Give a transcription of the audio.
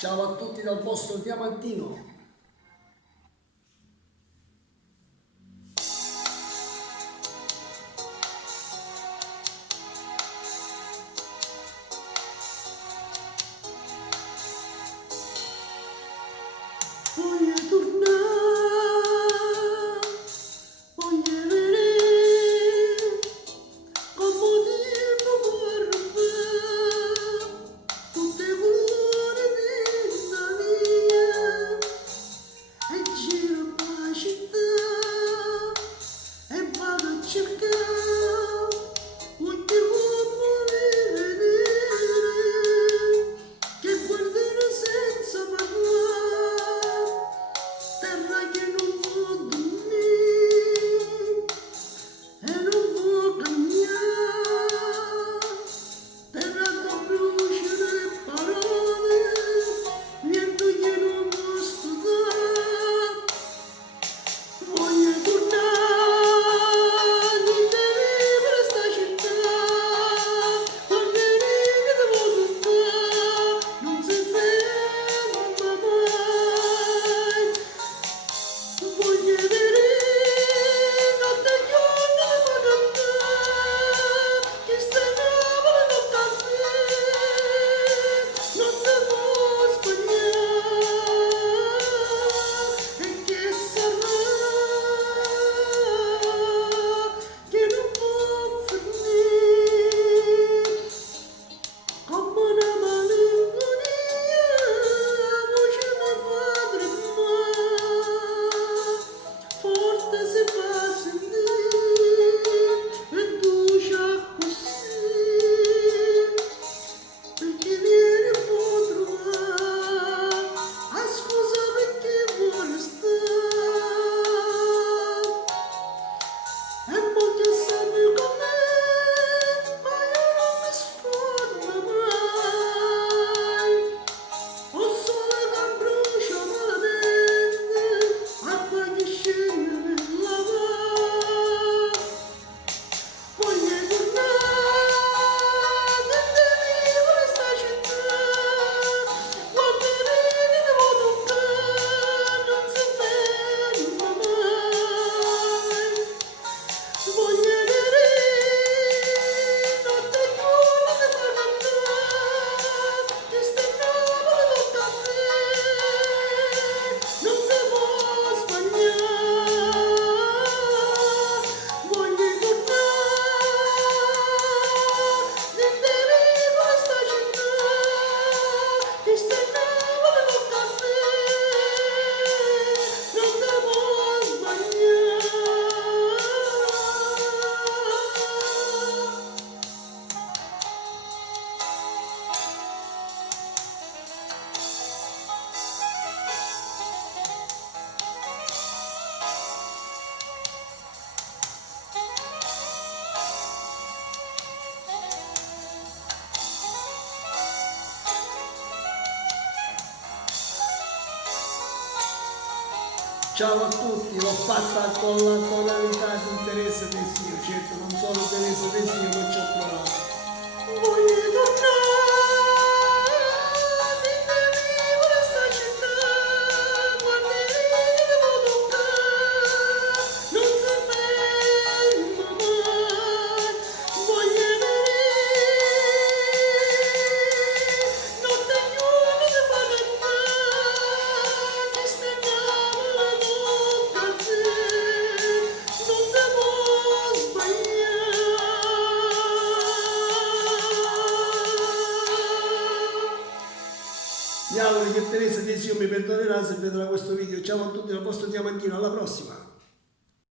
Ciao a tutti dal vostro Diamantino. Voglio tornare, voglio vedere come tempo guarda tutte cuore vita mia e giro per la città e vado a cercare ogni uomo di vedere che guardano senza parlare terra che non può dormire e non può cambiare, terra che brucia le parole, vento che non può stutare. Voglio tornare, non devi per sta città, quando ridi devo toccare, non si ferma mai. Voglio vedere notte e giorno mi fa cantare, che sta nave non caffè, non devo sbagliare, e che sarà, che non può finire, come una malinconia, voce mi fa tremare. Forte si fa sentire e duce così perché viene può trovare a scusa perché vuole stare e molti sanno com'è ma io non mi scordo mai. Ho sole che brucia malamente, acqua che scende nella mar. Voglio tornare, dove vivo questa città, quando ridi devo toccare, non si ferma mai. Voglio vedere notte e giorno che fa cantare, che sta nave non caffè, non devo sbagliare. Voglio tornare, non devi questa città, che sta nave non caffè, non devo sbagliare. Ciao a tutti, l'ho fatta con la tonalità di Teresa Desio, certo non sono Teresa Desio che ci ho provato. Voglio tornare, ditemi questa città, quando ridi devo toccare, non si ferma mai. Voglio vedere notte e giorno che fa cantare, che sta nave non caffè, non devo sbagliare. Mi auguro che Teresa Desio mi perdonerà se vedrà questo video. Ciao a tutti dal vostro Diamantino, alla prossima!